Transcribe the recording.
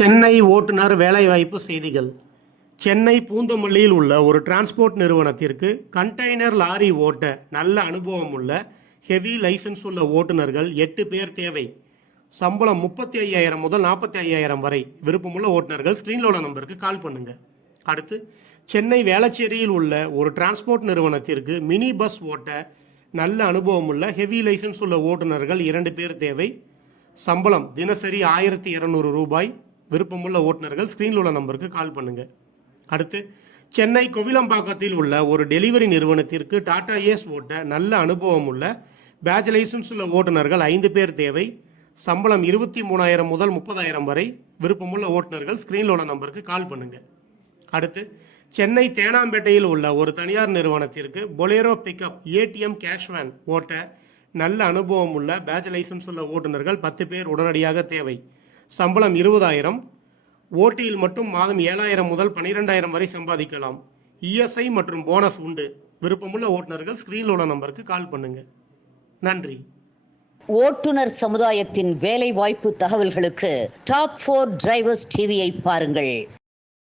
சென்னை ஓட்டுநர் வேலைவாய்ப்பு செய்திகள். சென்னை பூந்தமல்லியில் உள்ள ஒரு டிரான்ஸ்போர்ட் நிறுவனத்திற்கு கண்டெய்னர் லாரி ஓட்ட நல்ல அனுபவம் உள்ள ஹெவி லைசன்ஸ் உள்ள ஓட்டுநர்கள் 8 பேர் தேவை. சம்பளம் 35,000 முதல் 45,000 வரை. விருப்பமுள்ள ஓட்டுநர்கள் ஸ்க்ரீனில் உள்ள நம்பருக்கு கால் பண்ணுங்க. அடுத்து, சென்னை வேளச்சேரியில் உள்ள ஒரு டிரான்ஸ்போர்ட் நிறுவனத்திற்கு மினி பஸ் ஓட்ட நல்ல அனுபவம் உள்ள ஹெவி லைசன்ஸ் உள்ள ஓட்டுநர்கள் 2 பேர் தேவை. சம்பளம் தினசரி 1,200 ரூபாய். விருப்பமுள்ள ஓட்டுநர்கள் ஸ்க்ரீனில் உள்ள நம்பருக்கு கால் பண்ணுங்க. அடுத்து, சென்னை கோவிலம்பாக்கத்தில் உள்ள ஒரு டெலிவரி நிறுவனத்திற்கு டாடா ஏஸ் ஓட்ட நல்ல அனுபவம் உள்ள பேட்ச் லைசன்ஸ் உள்ள ஓட்டுநர்கள் 5 பேர் தேவை. சம்பளம் 23,000 முதல் 30,000 வரை. விருப்பமுள்ள ஓட்டுநர்கள் ஸ்க்ரீனில் உள்ள நம்பருக்கு கால் பண்ணுங்க. அடுத்து, சென்னை தேனாம்பேட்டையில் உள்ள ஒரு தனியார் நிறுவனத்திற்கு Bolero pickup ATM cash van ஓட்ட நல்ல அனுபவம் உள்ள பேட்ச் லைசன்ஸ் உள்ள ஓட்டுநர்கள் 10 பேர் உடனடியாக தேவை. சம்பளம் 20,000. ஓட்டியில் மட்டும் மாதம் 7,000 முதல் 12,000 வரை சம்பாதிக்கலாம். இஎஸ்ஐ மற்றும் போனஸ் உண்டு. விருப்பமுள்ள ஓட்டுநர்கள் ஸ்க்ரீனில் உள்ள நம்பருக்கு கால் பண்ணுங்க. நன்றி. ஓட்டுநர் சமுதாயத்தின் வேலை வாய்ப்பு தகவல்களுக்கு டாப் 4 டிரைவர்ஸ் டிவியை பாருங்கள்.